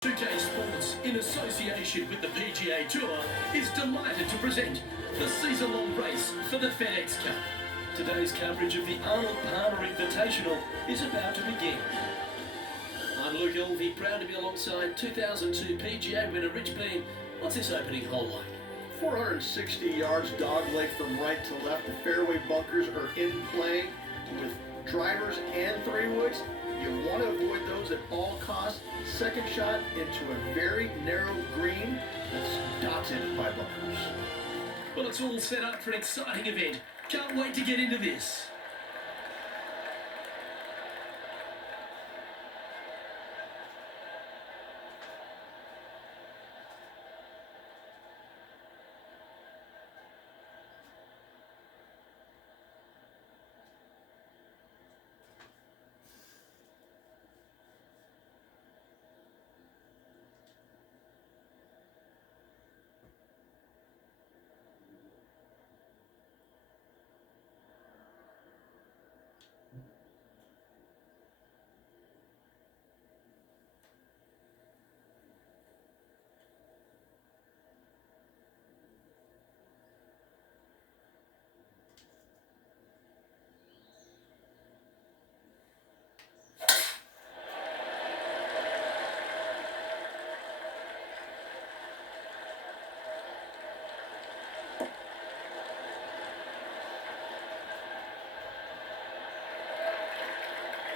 2K Sports, in association with the PGA Tour, is delighted to present the season-long race for the FedEx Cup. Today's coverage of the Arnold Invitational is about to begin. I'm Luke Elvey, proud to be alongside 2002 PGA winner Rich Bean. What's this opening hole like? 460 yards dogleg from right to left. The fairway bunkers are in play with drivers and three-woods. You want to avoid those at all costs. Second shot into a very narrow green that's dotted by bunkers. Well, it's all set up for an exciting event. Can't wait to get into this.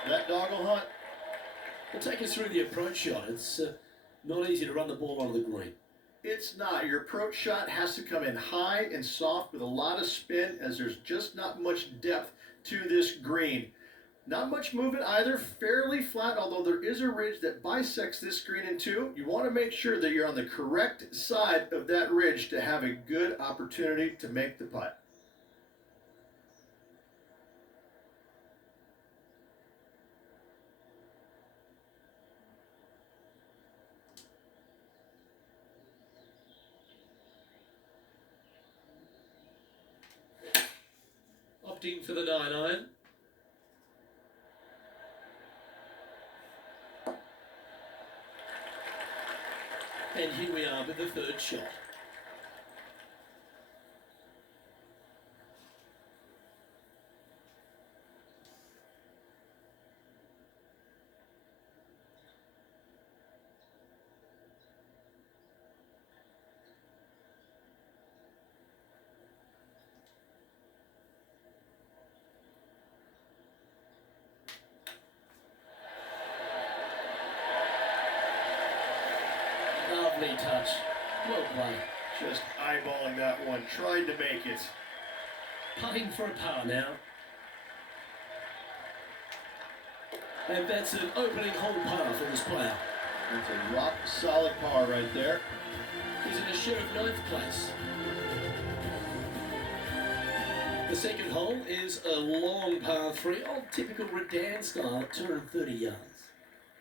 That doggle hunt. Well, take us through the approach shot. It's not easy to run the ball onto the green. It's not. Your approach shot has to come in high and soft with a lot of spin, as there's just not much depth to this green. Not much movement either, fairly flat, although there is a ridge that bisects this green in two. You want to make sure that you're on the correct side of that ridge to have a good opportunity to make the putt. Opting for the 9-iron. And here we are with the third shot. Lovely touch. Well played. Just eyeballing that one, tried to make it. Putting for a par now. And that's an opening hole par for this player. It's a rock solid par right there. He's in a share of 9th place. The second hole is a long par 3, old typical Redan style at 230 yards.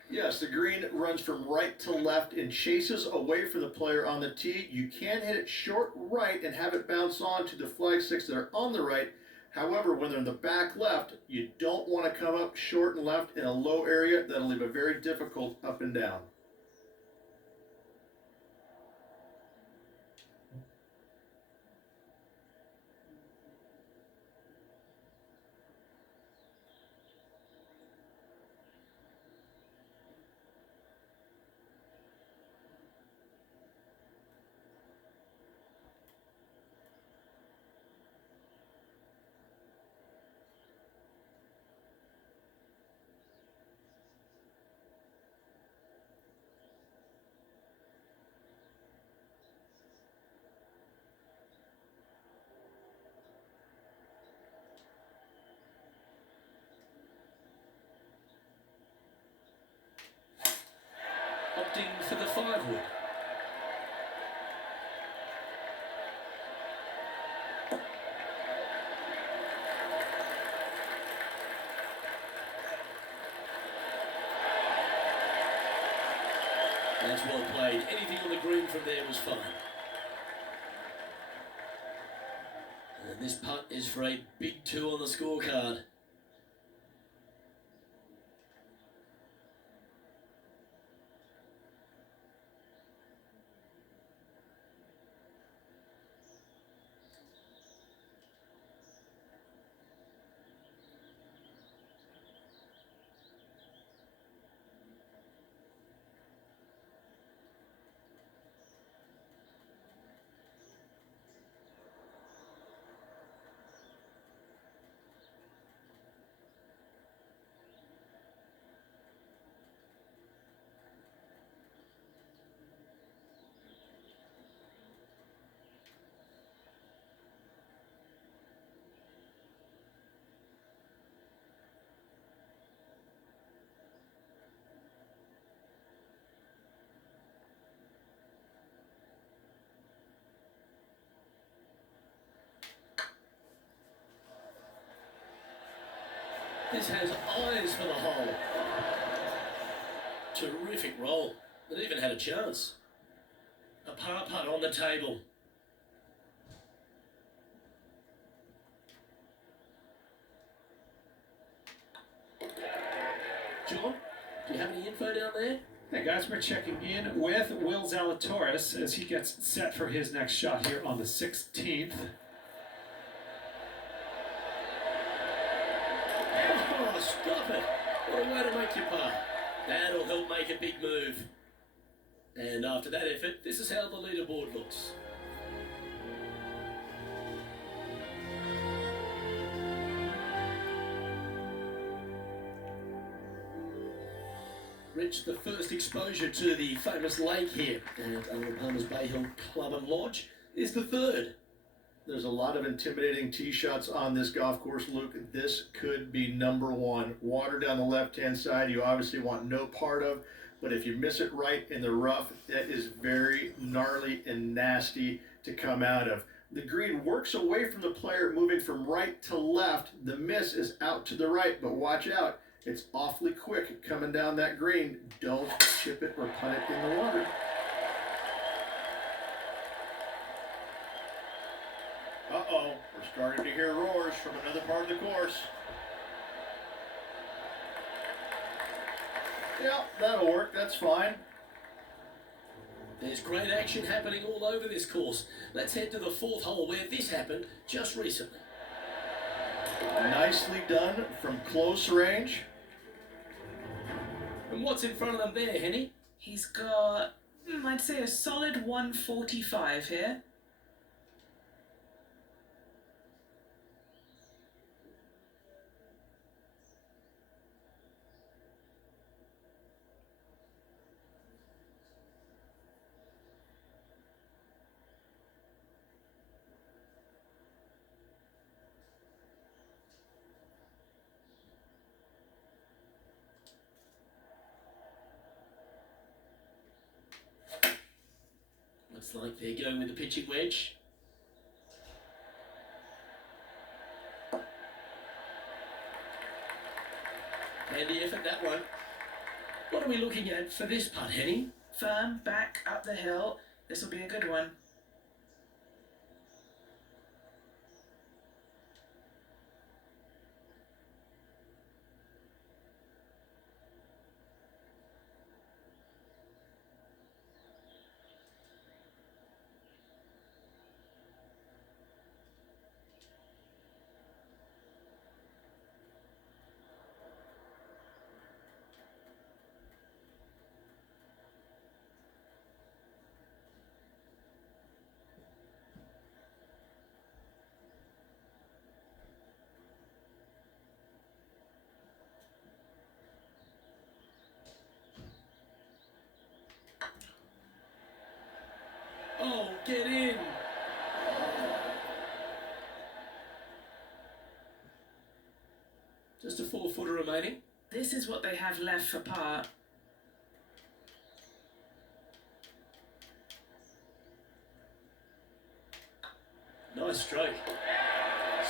Yes, the green runs from right to left and chases away from the player on the tee. You can hit it short right and have it bounce on to the flag sticks that are on the right. However, when they're in the back left, you don't want to come up short and left in a low area. That'll leave a very difficult up and down. Opting for the 5-wood. That's well played. Anything on the green from there was fine. And this putt is for a big 2 on the scorecard. This has eyes for the hole. Terrific roll. It even had a chance. A par putt on the table. John, do you have any info down there? Hey guys, we're checking in with Will Zalatoris as he gets set for his next shot here on the 16th. Oh, stop it. What a way to make your putt. That'll help make a big move. And after that effort, this is how the leaderboard looks. Rich, the first exposure to the famous lake here at Arnold Palmer's Bay Hill Club and Lodge is the third. There's a lot of intimidating tee shots on this golf course, Luke. This could be number one. Water down the left-hand side, you obviously want no part of, but if you miss it right in the rough, that is very gnarly and nasty to come out of. The green works away from the player, moving from right to left. The miss is out to the right, but watch out. It's awfully quick coming down that green. Don't chip it or putt it in the water. Uh-oh, we're starting to hear roars from another part of the course. Yeah, that'll work. That's fine. There's great action happening all over this course. Let's head to the fourth hole where this happened just recently. Nicely done from close range. And what's in front of them there, Henny? He's got, I'd say a solid 145 here. Looks like they're going with the pitching wedge. Handy effort, that one. What are we looking at for this putt, Henny? Firm, back, up the hill. This will be a good one. Oh, get in! Just a 4-footer remaining. This is what they have left for par. Nice stroke.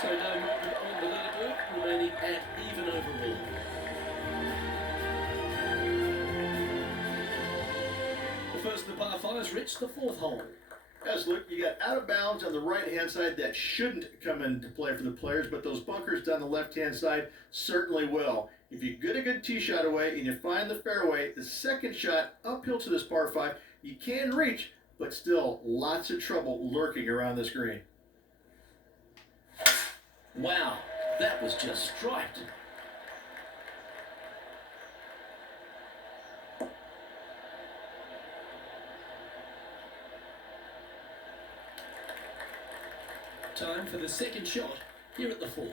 So no movement on the leaderboard, remaining at even overall. The first of the par fives reached the fourth hole. Yes, look, you got out of bounds on the right-hand side that shouldn't come into play for the players, but those bunkers down the left-hand side certainly will. If you get a good tee shot away and you find the fairway, the second shot uphill to this par 5, you can reach, but still lots of trouble lurking around this green. Wow, that was just striped. Time for the second shot here at the fourth.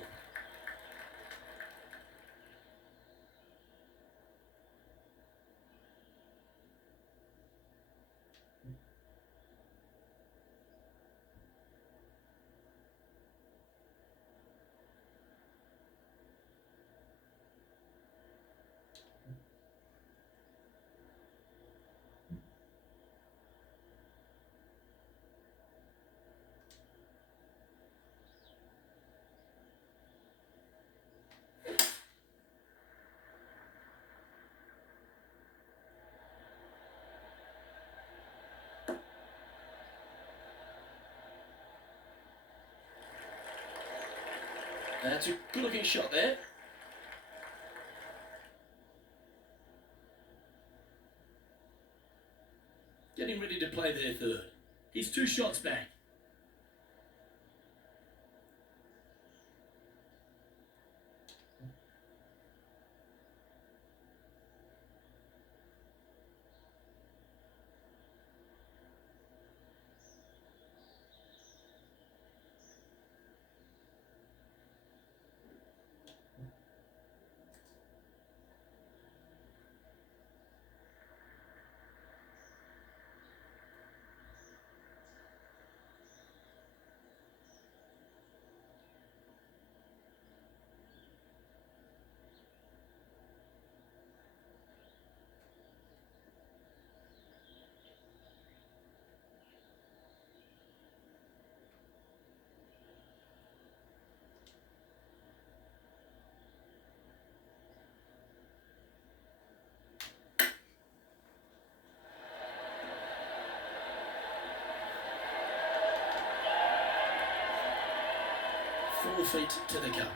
That's a good-looking shot there. Getting ready to play their third. He's 2 shots back. Four feet to the cup.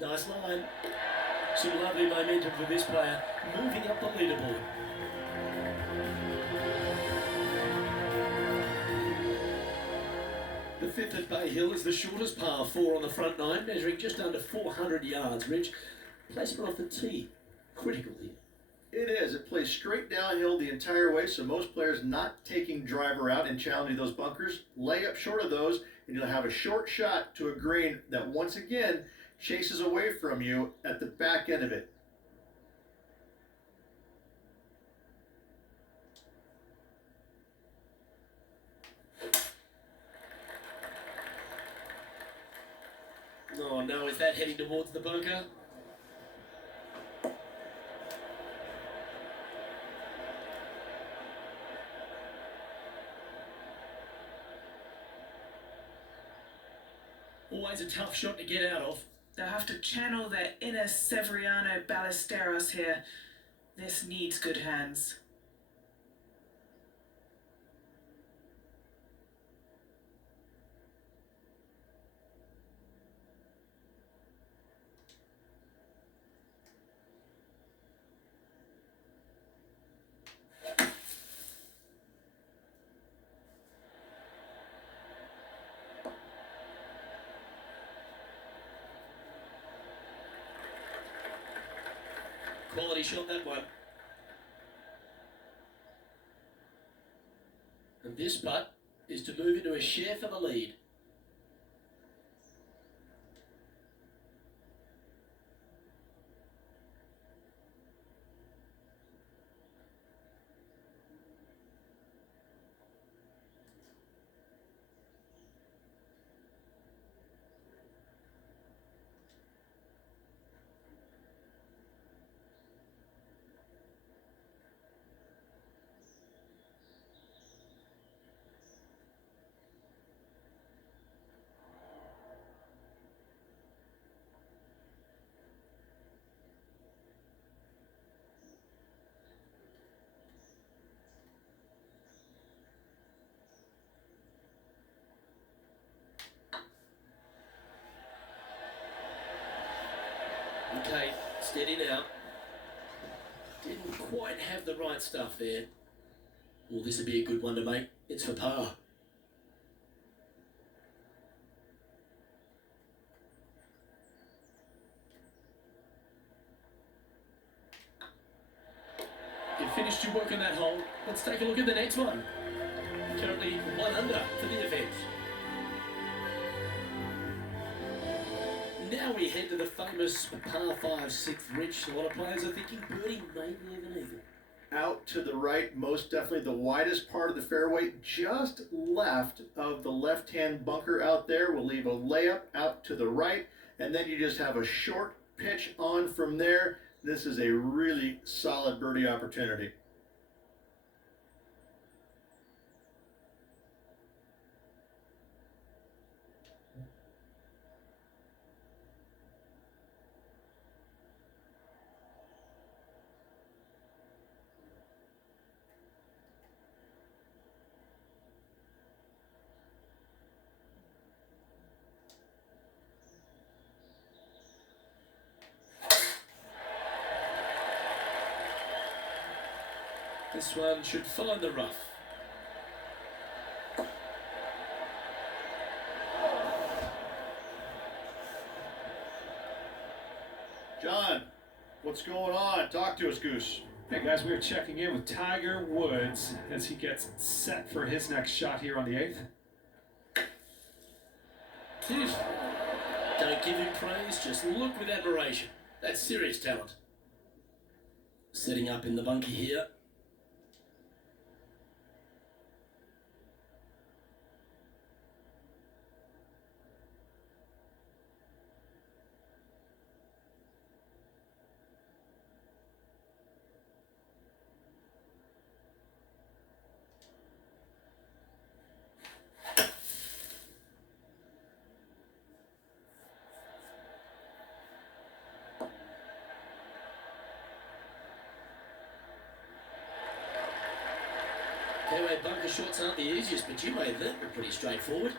Nice line. Some lovely momentum for this player, moving up the leaderboard. The 5th at Bay Hill is the shortest par 4 on the front 9, measuring just under 400 yards, Rich. Placement off the tee, critical here. It is. It plays straight downhill the entire way, so most players not taking driver out and challenging those bunkers lay up short of those, and you'll have a short shot to a green that once again chases away from you at the back end of it. Oh no, is that heading towards the bunker? Always a tough shot to get out of. They'll have to channel their inner Severiano Ballesteros here. This needs good hands. Quality shot, that one. And this putt is to move into a share for the lead. Okay, steady now. Didn't quite have the right stuff there. Well, this would be a good one to make. It's for par. You've finished your work on that hole. Let's take a look at the next one. Currently 1 under for the event. Now we head to the famous par 5 6th, Rich. A lot of players are thinking birdie, maybe even eagle. Out to the right, most definitely the widest part of the fairway, just left of the left-hand bunker out there. We'll leave a layup out to the right, and then you just have a short pitch on from there. This is a really solid birdie opportunity. This one should find the rough. John, what's going on? Talk to us, Goose. Hey guys, we are checking in with Tiger Woods as he gets set for his next shot here on the 8th. Don't give him praise, just look with admiration. That's serious talent. Setting up in the bunker here. Fairway bunker shots aren't the easiest, but you made that look pretty straightforward.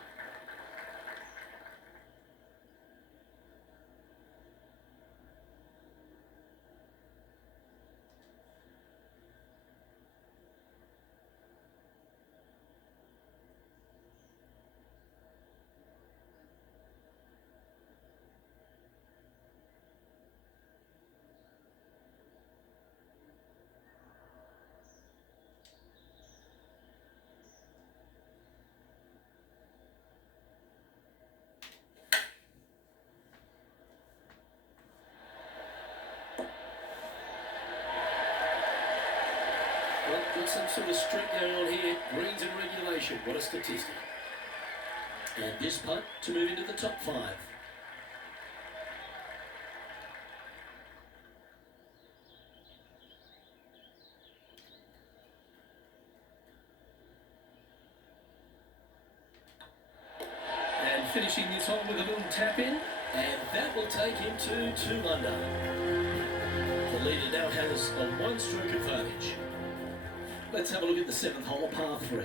Well, got some sort of streak going on here. Greens in regulation. What a statistic. And this putt to move into the top 5. And finishing this hole with a little tap in. And that will take him to 2 under. The leader now has a 1-stroke advantage. Let's have a look at the 7th hole, par 3.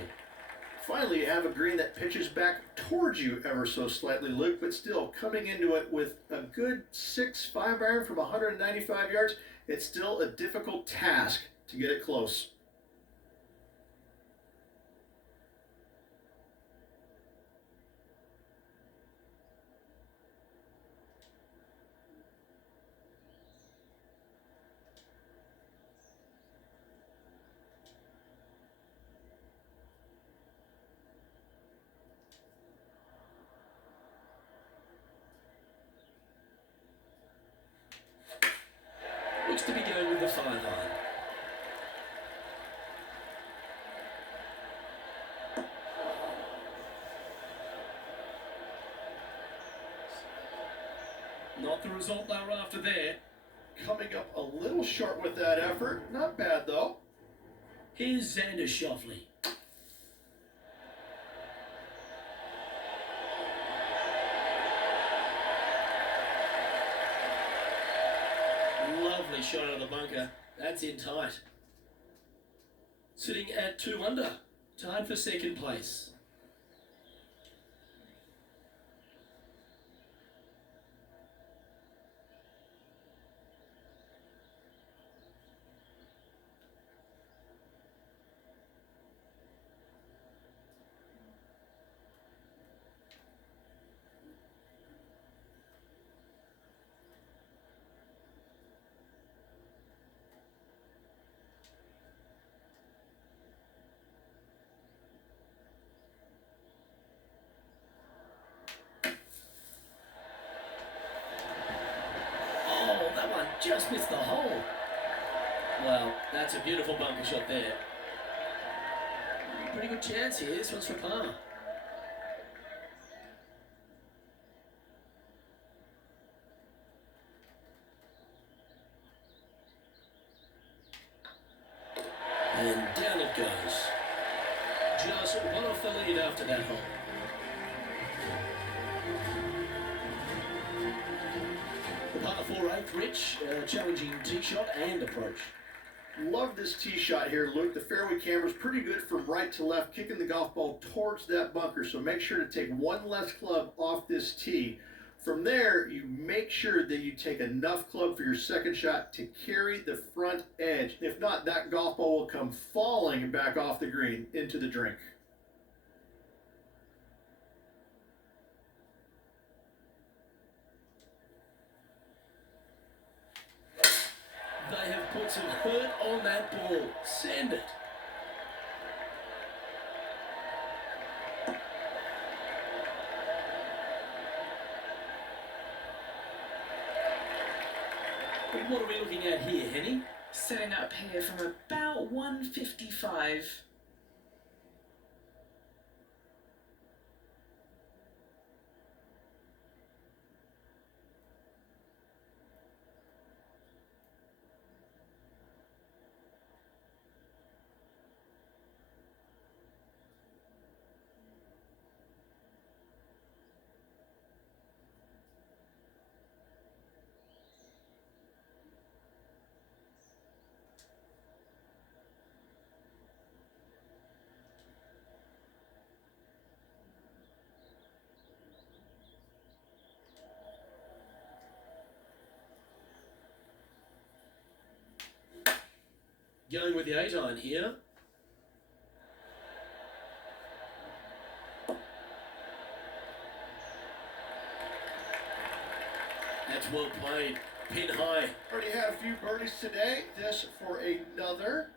Finally, you have a green that pitches back towards you ever so slightly, Luke, but still coming into it with a good 6-5 iron from 195 yards. It's still a difficult task to get it close. Looks to be going with the 5 iron. Not the result they were after there. Coming up a little short with that effort. Not bad, though. Here's Xander Schauffele. Lovely shot out of the bunker. That's in tight. Sitting at 2 under. Tied for 2nd place. Just missed the hole. Well, that's a beautiful bunker shot there. Pretty good chance here. This one's for par. And down it goes. Just one off the lead after that hole. Par 4 8th, Rich, challenging tee shot and approach. Love this tee shot here, Luke. The fairway camera's pretty good from right to left, kicking the golf ball towards that bunker, so make sure to take one less club off this tee. From there, you make sure that you take enough club for your second shot to carry the front edge. If not, that golf ball will come falling back off the green into the drink. They have put some hurt on that ball. Send it. What are we looking at here, Henny? Setting up here from about 155. Going with the 8-iron here. That's well played. Pin high. Already had a few birdies today. This for another.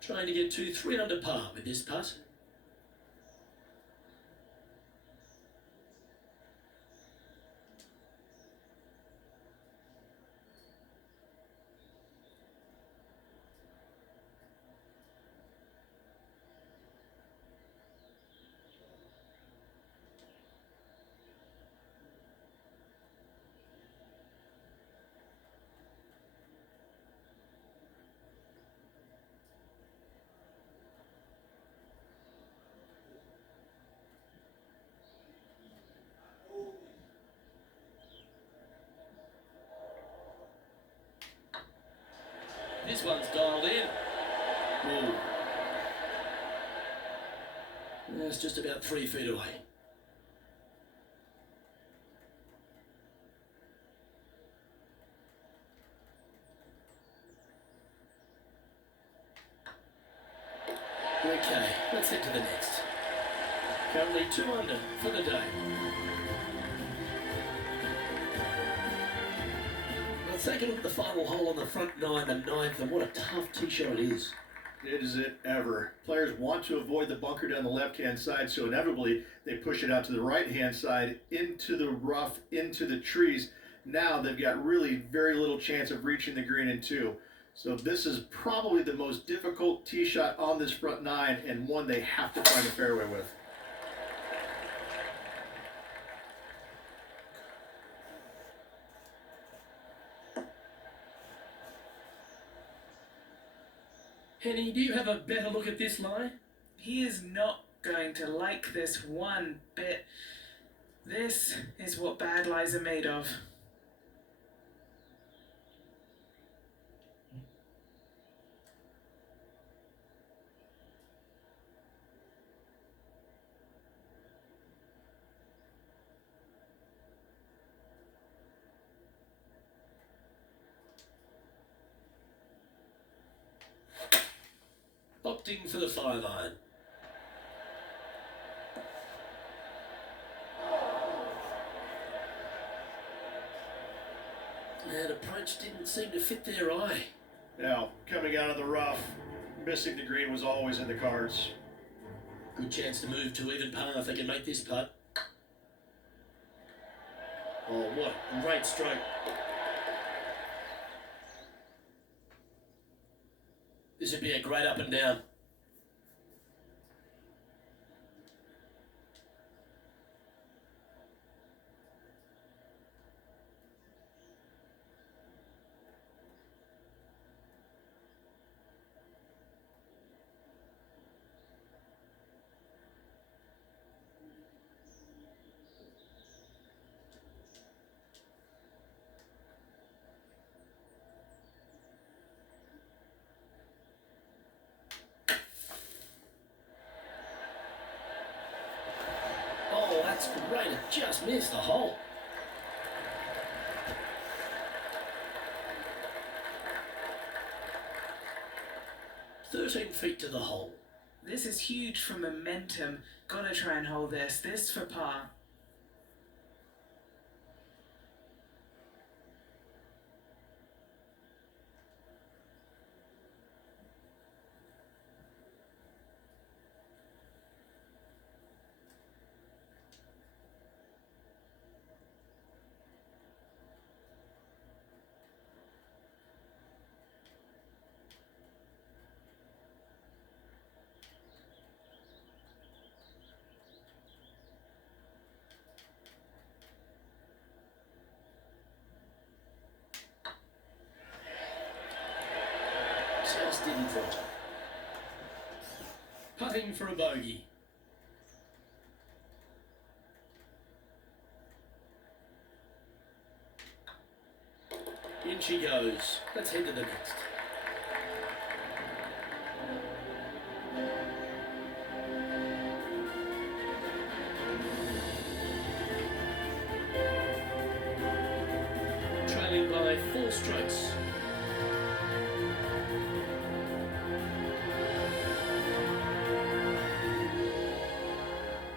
Trying to get 2-3 under par with this putt. This one's dialed in. Whoa. That's just about 3 feet away. Okay, let's head to the next. Currently 2 under for the day. Let's take a look at the final hole on the front 9, the 9th, and what a tough tee shot it is. Is it ever. Players want to avoid the bunker down the left-hand side, so inevitably they push it out to the right-hand side, into the rough, into the trees. Now they've got really very little chance of reaching the green in 2. So this is probably the most difficult tee shot on this front 9, and one they have to find a fairway with. Henny, do you have a better look at this lie? He is not going to like this one bit. This is what bad lies are made of. Opting for the 5-iron. That approach didn't seem to fit their eye. Now, coming out of the rough, missing the green was always in the cards. Good chance to move to even par if they can make this putt. Oh, what a great stroke. This would be a great up and down. Oh, that's great. It just missed the hole. 13 feet to the hole. This is huge for momentum. Gotta try and hold this. This for par. Just didn't drop. Putting for a bogey. In she goes. Let's head to the next. Trailing by 4 strokes.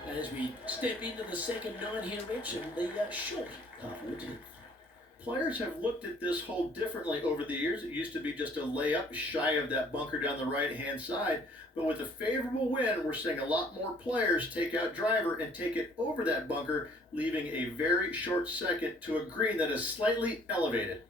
As we step into the second 9 here, Rich, and the short par 4. Players have looked at this hole differently over the years. It used to be just a layup shy of that bunker down the right-hand side. But with a favorable wind, we're seeing a lot more players take out driver and take it over that bunker, leaving a very short second to a green that is slightly elevated.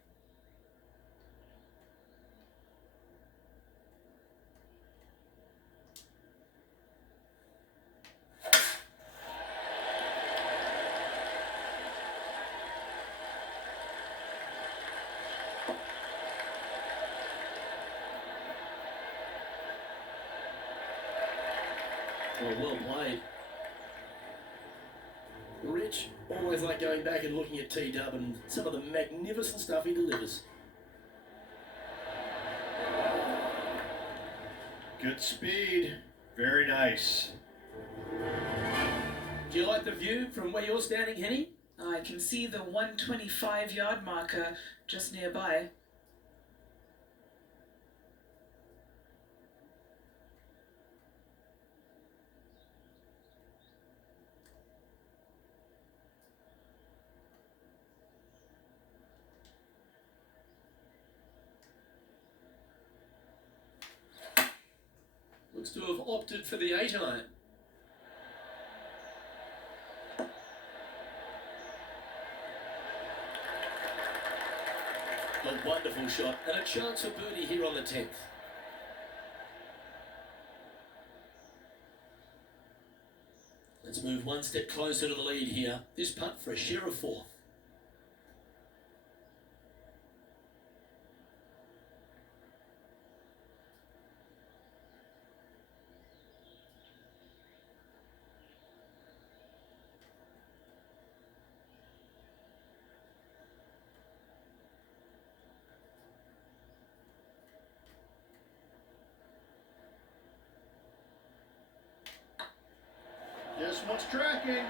Well played. Rich, always like going back and looking at T-Dub and some of the magnificent stuff he delivers. Good speed. Very nice. Do you like the view from where you're standing, Henny? I can see the 125-yard marker just nearby. Looks to have opted for the 8-iron. A wonderful shot and a chance for birdie here on the 10th. Let's move one step closer to the lead here. This putt for a share of 4th. This one's tracking.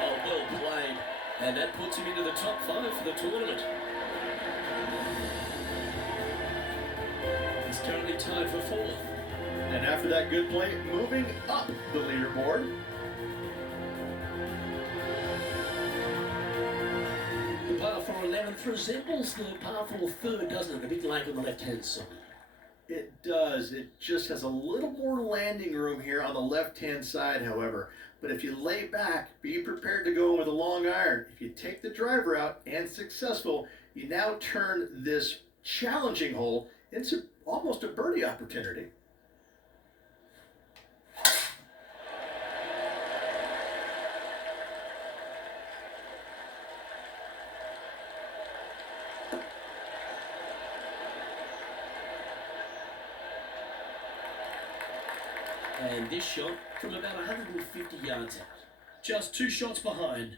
Oh, well played. And that puts him into the top 5 for the tournament. He's currently tied for 4th. And after that good play, moving up the leaderboard. The par 4 11th resembles the par 4 3rd, doesn't it? The big lake on the left-hand side. It does. It just has a little more landing room here on the left-hand side, however. But if you lay back, be prepared to go in with a long iron. If you take the driver out and successful, you now turn this challenging hole into almost a birdie opportunity. And this shot from about 150 yards out. Just 2 shots behind.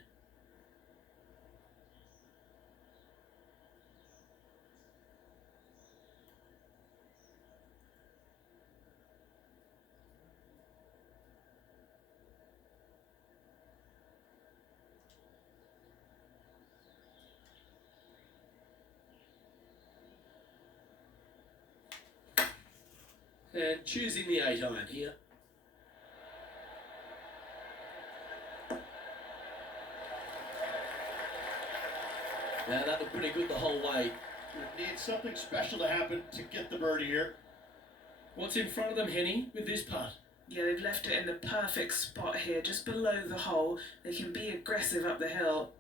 And choosing the 8-iron here. Now that looked pretty good the whole way. It needs something special to happen to get the birdie here. What's in front of them, Henny, with this putt? Yeah, they've left it in the perfect spot here, just below the hole. They can be aggressive up the hill.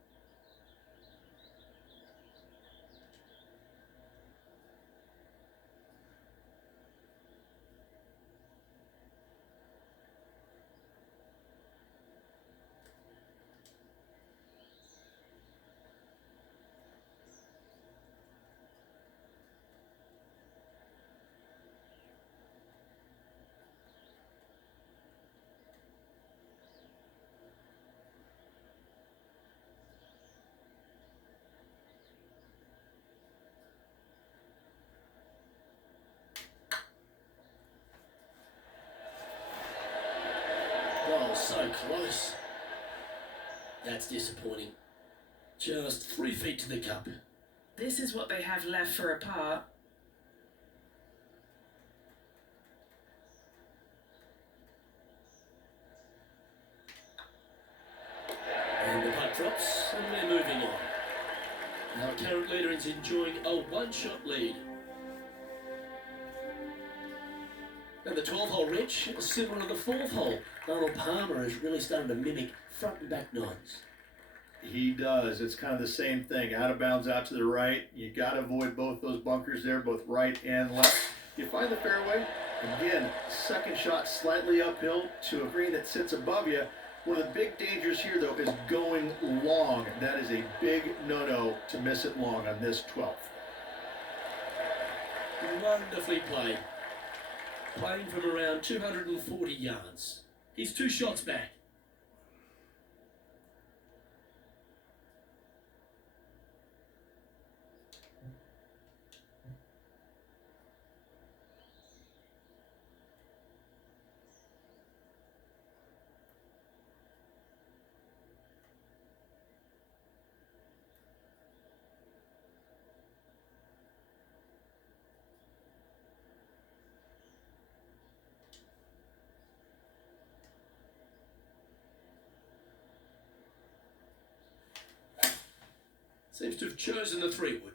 Oh, so close. That's disappointing. Just 3 feet to the cup. This is what they have left for a par. And the putt drops, and we're moving on. Our current leader is enjoying a one-shot lead. And the 12-hole reach is similar to the 4th hole. Arnold Palmer is really starting to mimic front and back nines. He does. It's kind of the same thing. Out of bounds, out to the right. You got to avoid both those bunkers there, both right and left. You find the fairway. Again, second shot slightly uphill to a green that sits above you. One of the big dangers here, though, is going long. That is a big no-no to miss it long on this 12th. Wonderfully played. Playing from around 240 yards. He's 2 shots back. Seems to have chosen the 3-wood.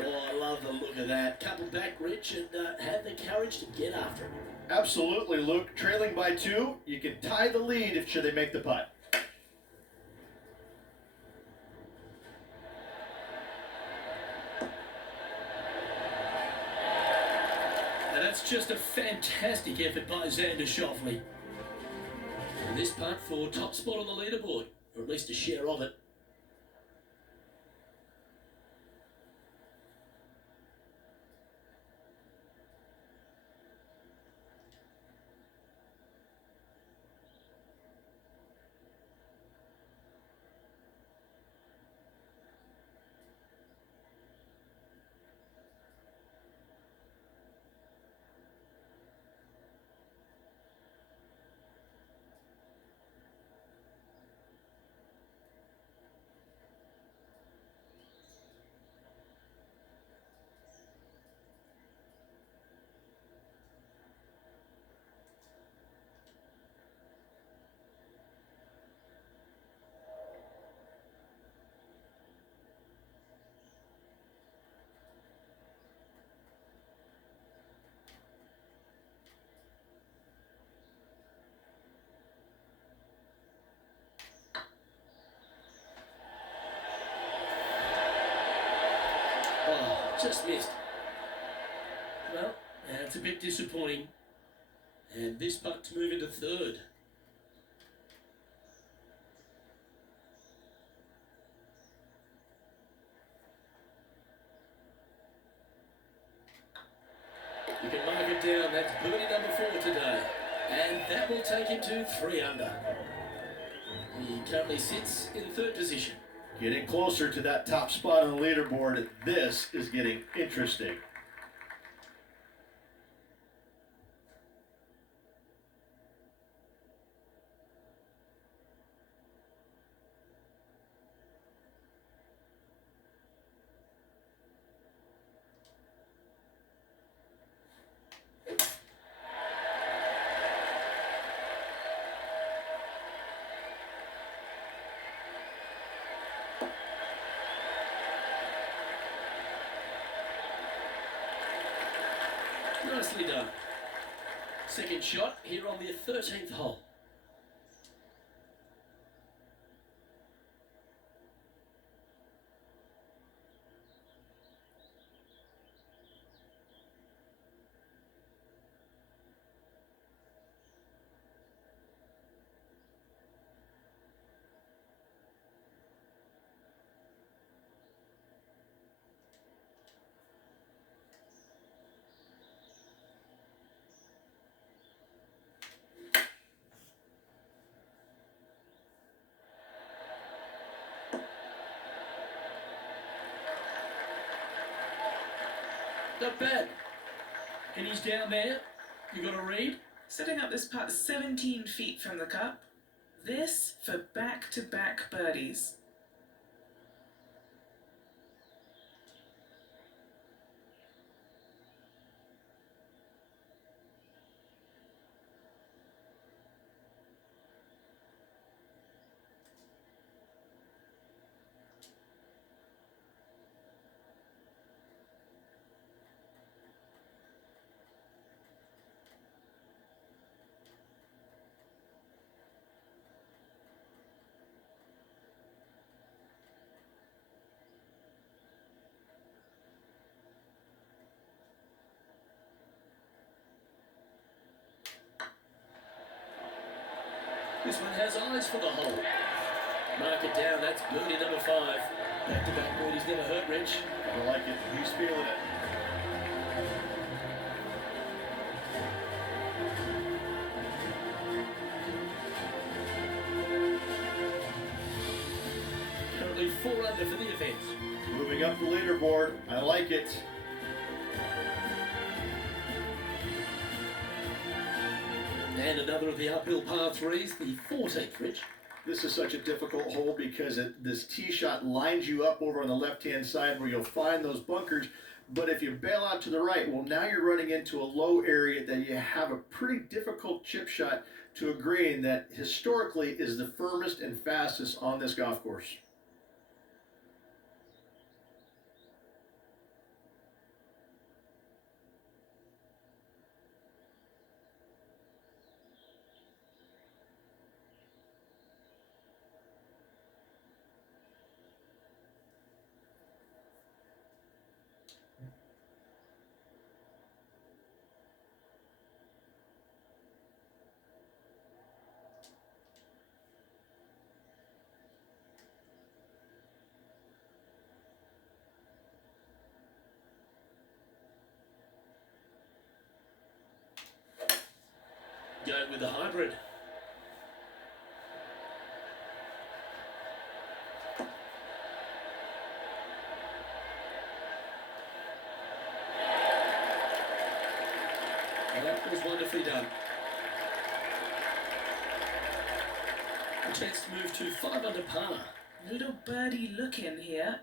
Oh, I love the look of that. Couple back, Rich, and had the courage to get after him. Absolutely, Luke. Trailing by 2, you can tie the lead if should they make the putt. And that's just a fantastic effort by Xander Schauffele. And this putt for top spot on the leaderboard, or at least a share of it. Oh, just missed. Well, that's a bit disappointing. And this putt to move into 3rd. You can mark it down. That's birdie number 4 today. And that will take him to 3 under. He currently sits in 3rd position. Getting closer to that top spot on the leaderboard. This is getting interesting. Nicely done. Second shot here on the 13th hole. Not bad. And he's down there. You got a read? Setting up this putt 17 feet from the cup. This for back-to-back birdies. This one has eyes for the hole. Mark it down, that's birdie number 5. Back-to-back birdies never hurt, Rich. I like it. He's feeling it. Currently 4 under for the event. Moving up the leaderboard. I like it. And another of the uphill par 3s, the 14th, Rich. This is such a difficult hole because this tee shot lines you up over on the left-hand side where you'll find those bunkers. But if you bail out to the right, well, now you're running into a low area that you have a pretty difficult chip shot to a green that historically is the firmest and fastest on this golf course. Going with the hybrid. Well, that was wonderfully done. A chance to move to 5 under par. Little birdie look in here.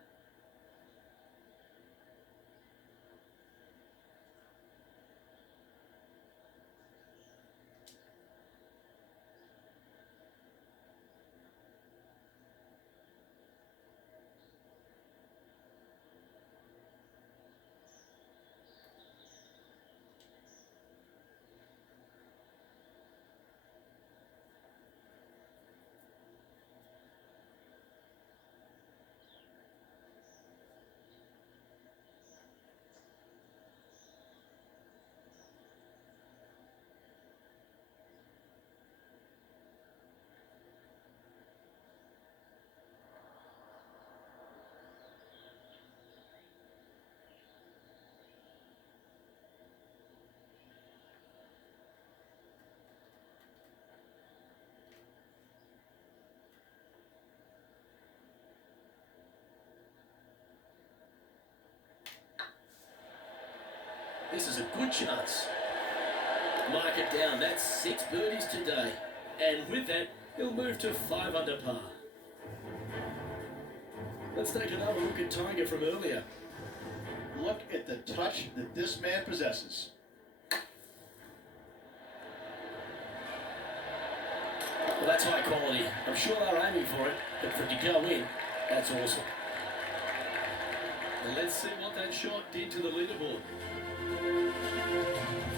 This is a good chance. Mark it down, that's 6 birdies today. And with that, he'll move to 5 under par. Let's take another look at Tiger from earlier. Look at the touch that this man possesses. Well, that's high quality. I'm sure they're aiming for it, but for it to go in, that's awesome. And let's see what that shot did to the leaderboard.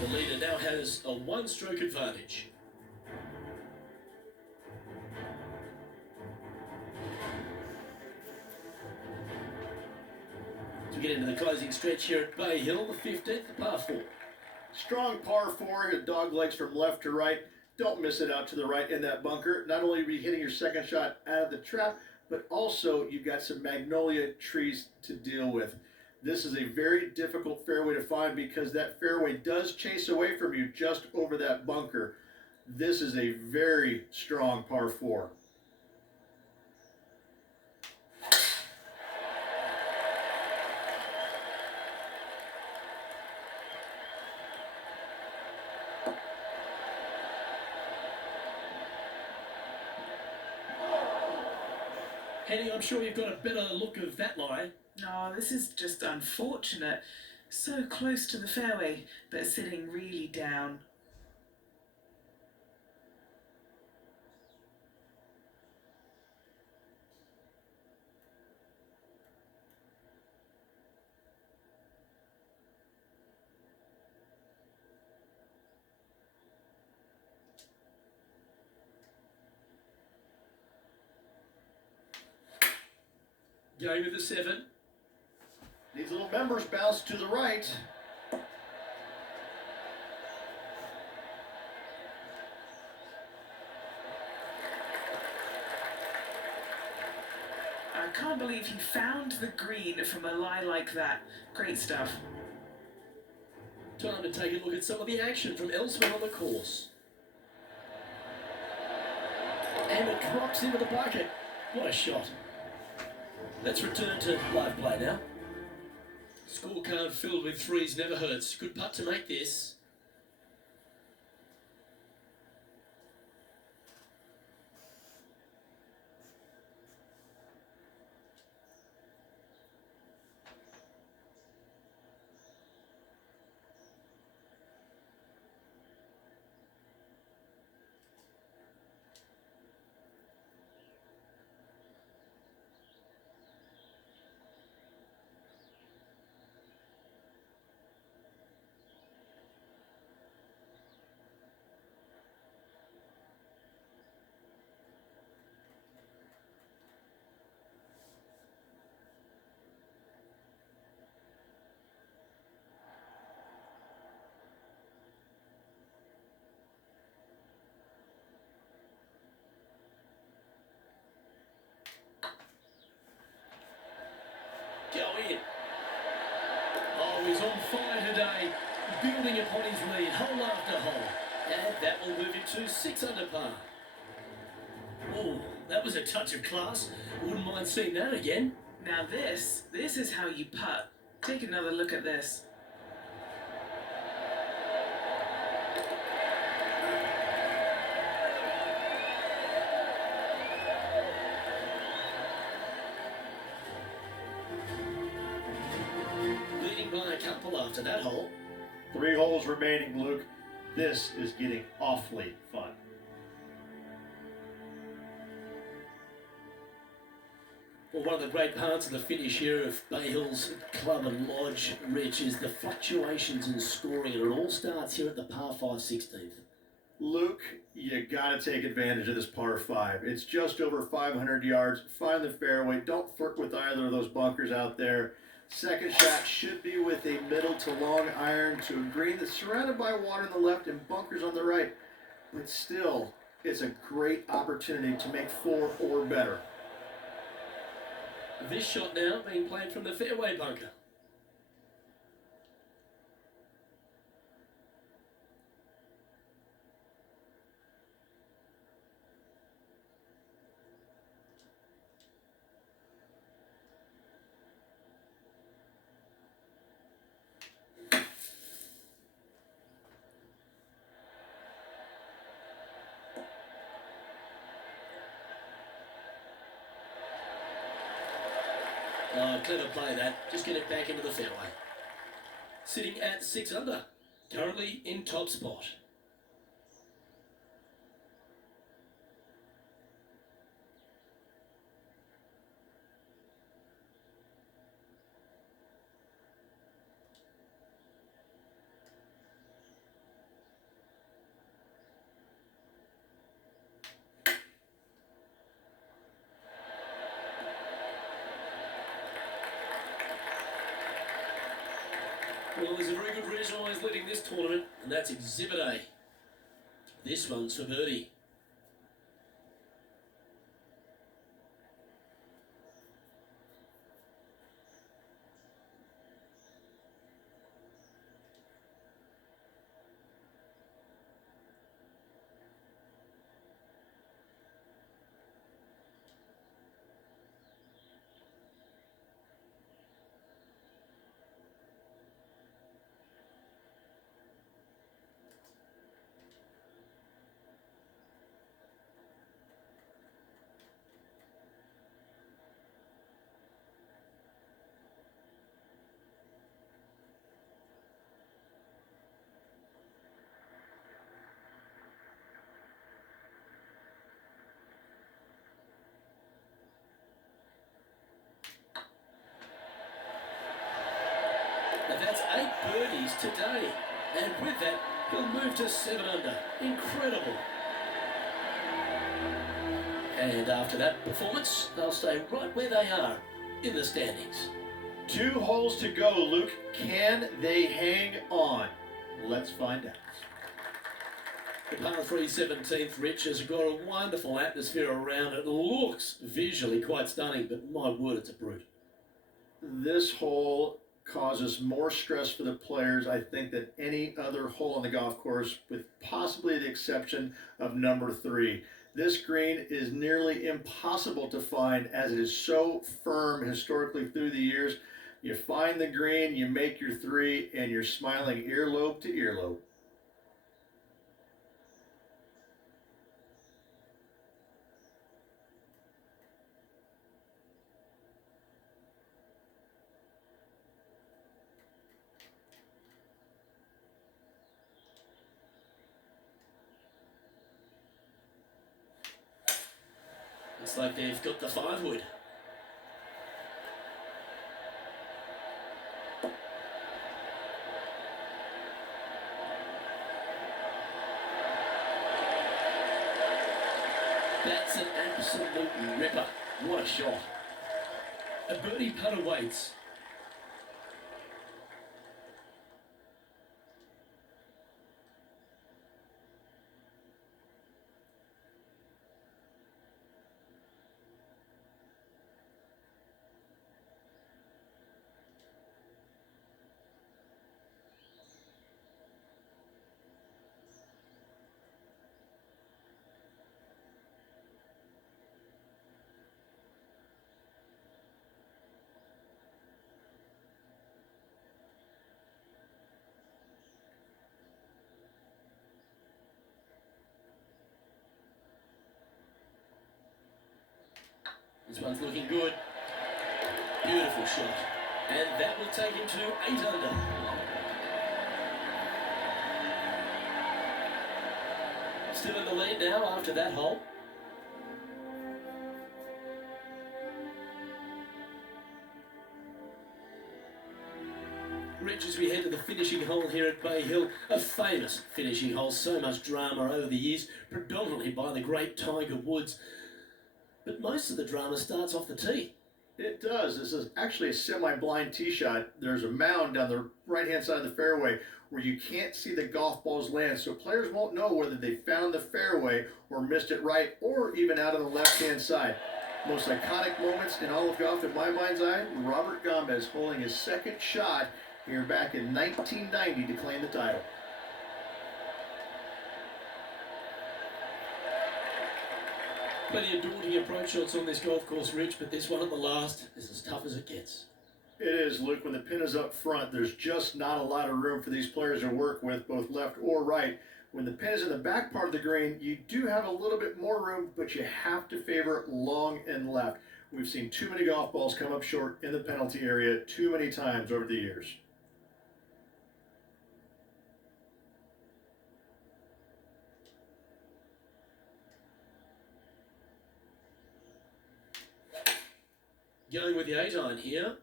The leader now has a one-stroke advantage. As we get into the closing stretch here at Bay Hill, the 15th, the par 4. Strong par 4, dog legs from left to right. Don't miss it out to the right in that bunker. Not only are you hitting your second shot out of the trap, but also you've got some magnolia trees to deal with. This is a very difficult fairway to find because that fairway does chase away from you just over that bunker. This is a very strong par 4. Henny, I'm sure you've got a better look of that lie. Oh, this is just unfortunate. So close to the fairway, but sitting really down. Going with the 7. These little members bounce to the right. I can't believe he found the green from a lie like that. Great stuff. Time to take a look at some of the action from elsewhere on the course. And it drops into the bucket. What a shot. Let's return to live play now. Scorecard filled with threes never hurts. Good putt to make this. Go in. Oh, he's on fire today, building upon his lead, hole after hole. And that will move him to 6 under par. Oh, that was a touch of class. Wouldn't mind seeing that again. Now this is how you putt. Take another look at this. Leading by a couple after that hole. 3 holes remaining, Luke. This is getting awfully fun. Well, one of the great parts of the finish here of Bay Hill's Club and Lodge, Rich, is the fluctuations in scoring, and it all starts here at the par 5 16th. Luke, you got to take advantage of this par 5. It's just over 500 yards. Find the fairway. Don't flirt with either of those bunkers out there. Second shot should be with a middle to long iron to a green that's surrounded by water on the left and bunkers on the right. But still, it's a great opportunity to make 4 or better. This shot now being played from the fairway bunker. Oh, clever play that. Just get it back into the fairway. Sitting at 6 under. Currently in top spot. Well, there's a very good reason why he's leading this tournament, and that's Exhibit A. This one's for birdie. Now that's 8 birdies today, and with that, he'll move to 7 under. Incredible. And after that performance, they'll stay right where they are in the standings. 2 holes to go, Luke. Can they hang on? Let's find out. The par 3 17th, Rich, has got a wonderful atmosphere around it. Looks visually quite stunning, but my word, it's a brute. This hole causes more stress for the players, I think, than any other hole on the golf course, with possibly the exception of number 3. This green is nearly impossible to find as it is so firm historically through the years. You find the green, you make your 3, and you're smiling earlobe to earlobe. Looks like they've got the 5-wood. That's an absolute ripper. What a shot. A birdie putt awaits. This one's looking good. Beautiful shot. And that will take him to 8 under. Still in the lead now after that hole. Rich, as we head to the finishing hole here at Bay Hill, a famous finishing hole, so much drama over the years, predominantly by the great Tiger Woods. But most of the drama starts off the tee. It does. This is actually a semi-blind tee shot. There's a mound down the right-hand side of the fairway where you can't see the golf balls land, so players won't know whether they found the fairway or missed it right or even out on the left-hand side. Most iconic moments in all of golf in my mind's eye, Robert Gomez holding his second shot here back in 1990 to claim the title. Plenty of daunting approach shots on this golf course, Rich, but this one at the last is as tough as it gets. It is, Luke. When the pin is up front, there's just not a lot of room for these players to work with, both left or right. When the pin is in the back part of the green, you do have a little bit more room, but you have to favor long and left. We've seen too many golf balls come up short in the penalty area too many times over the years. Going with the 8-iron here.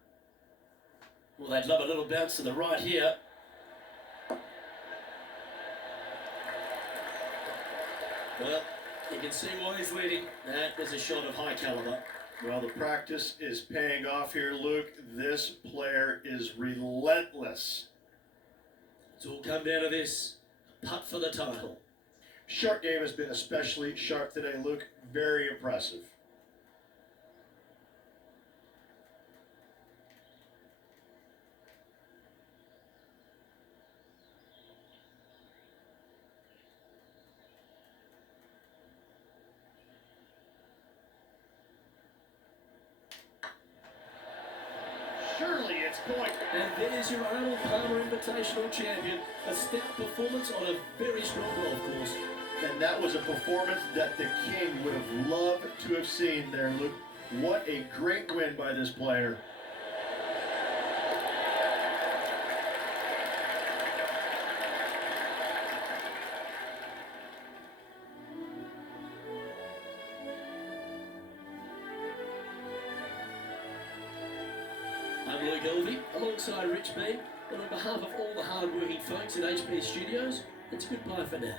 Well, they'd love a little bounce to the right here. Well, you can see why he's leading. That was a shot of high caliber. Well, the practice is paying off here, Luke. This player is relentless. It's all come down to this. Putt for the title. Short game has been especially sharp today, Luke. Very impressive. Surely it's going. And there's your Arnold Palmer Invitational champion. A stout performance on a very strong golf course. And that was a performance that the king would have loved to have seen there, Luke. What a great win by this player. I'm Luke Elvey, alongside Rich B. And on behalf of all the hard-working folks at HB Studios, it's goodbye for now.